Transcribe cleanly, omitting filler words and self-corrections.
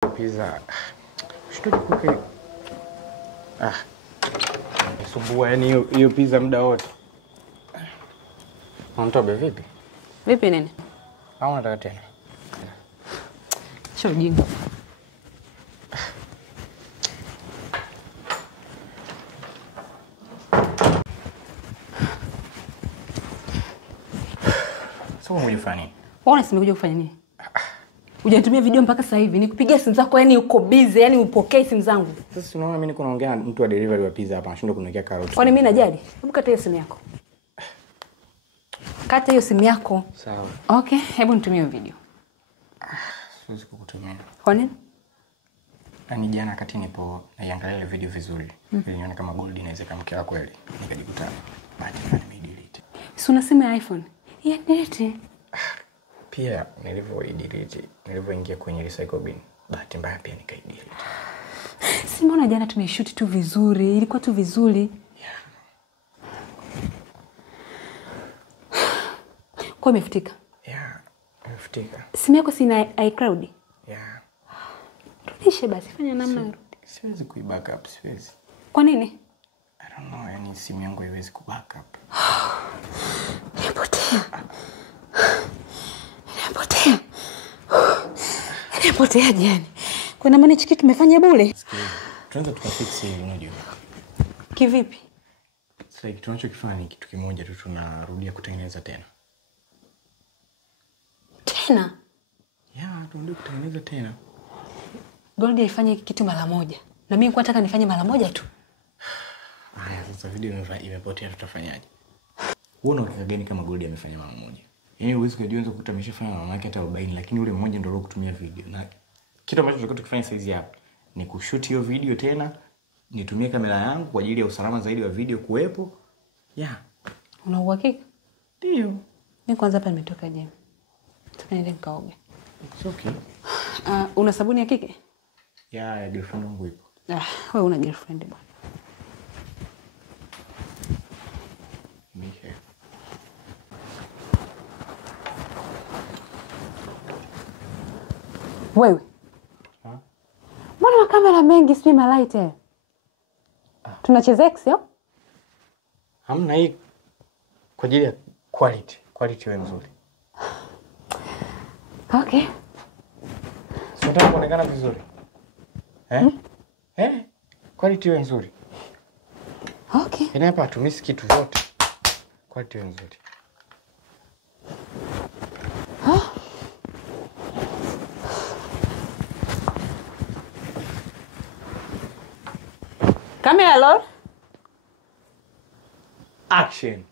Pizza. Shtuki kuke. Sumbua yani hiyo pizza muda wote. Unatobe vipi? Vipi nene? Au unataka tena? Sio jinga. Sasa umefanya nini? Wewe usimekuja kufanya nini? Hujanitumia video mpaka sasa hivi. Nikupigia simu zako yani uko busy, yani upokee simu zangu. Sasa unaona mimi niko naongea na mtu wa delivery wa pizza hapa, anashindwa kuniwekea karoti. Kwani mimi najali? Hebu kata hiyo simu yako. Kata hiyo simu yako. Sawa. Okay, hebu nitumie video. Siwezi kukutumia. Kwa nini? Yaani jana wakati nipo naiangalia ile video vizuri, ili nione kama gold inaweza kumkea kweli. Nikajikuta bahati mbaya nimedelete. Si una simu ya iPhone? Ya delete. Pia nilivyoingia kwenye recycle bin, bahati mbaya pia nikaidelete. Si mbona jana tumeshoot tu vizuri, ilikuwa tu vizuri. Yeah. Kwa imefutika? Yeah, imefutika. Simu yako si ina iCloud? Yeah. Rudishe basi, fanya namna urudi. Siwezi kuibackup, siwezi. Kwa nini? I don't know, yani simu yangu haiwezi kubackup. Nimepotea jana. Kuna maana chiki tumefanya bure? Tuanze tukafix hili unajua. Kivipi? Sasa like, tunachokifanya ni kitu kimoja tu, tunarudia kutengeneza tena. Tena? Yeah, tunarudia kutengeneza tena. Gold haifanye kitu mara moja. Na mimi nilikuwa nataka nifanye mara moja tu. Haya, sasa video imepotea, tutafanyaje? Wewe unaona gani kama Gold amefanya mara moja? Yaani uwezi kujianza kukuta ameshafanya mara yake hata 40, lakini ule mmoja ndio kutumia video. Na kitu ambacho tunataka tukifanya saizi hapa ni kushoot hiyo video tena, nitumie kamera yangu kwa ajili ya usalama zaidi wa video kuwepo. Yeah. Una uhakika? Ndio. Mimi kwanza hapa nimetoka gym. Tunaenda nikaoge. It's okay. Una sabuni ya kike? Yeah, girlfriend wangu ipo. Wewe una girlfriend bwana. Mike. Wewe. Mbona kamera mengi sio malight eh? Tunacheza X yo? Hamna hii kwa ajili ya quality. Quality iwe nzuri. Okay. Unataka kuonekana vizuri? Quality iwe nzuri. Okay. Yaani hapa hatumisi kitu yote. Quality iwe nzuri. Camera roll. Action.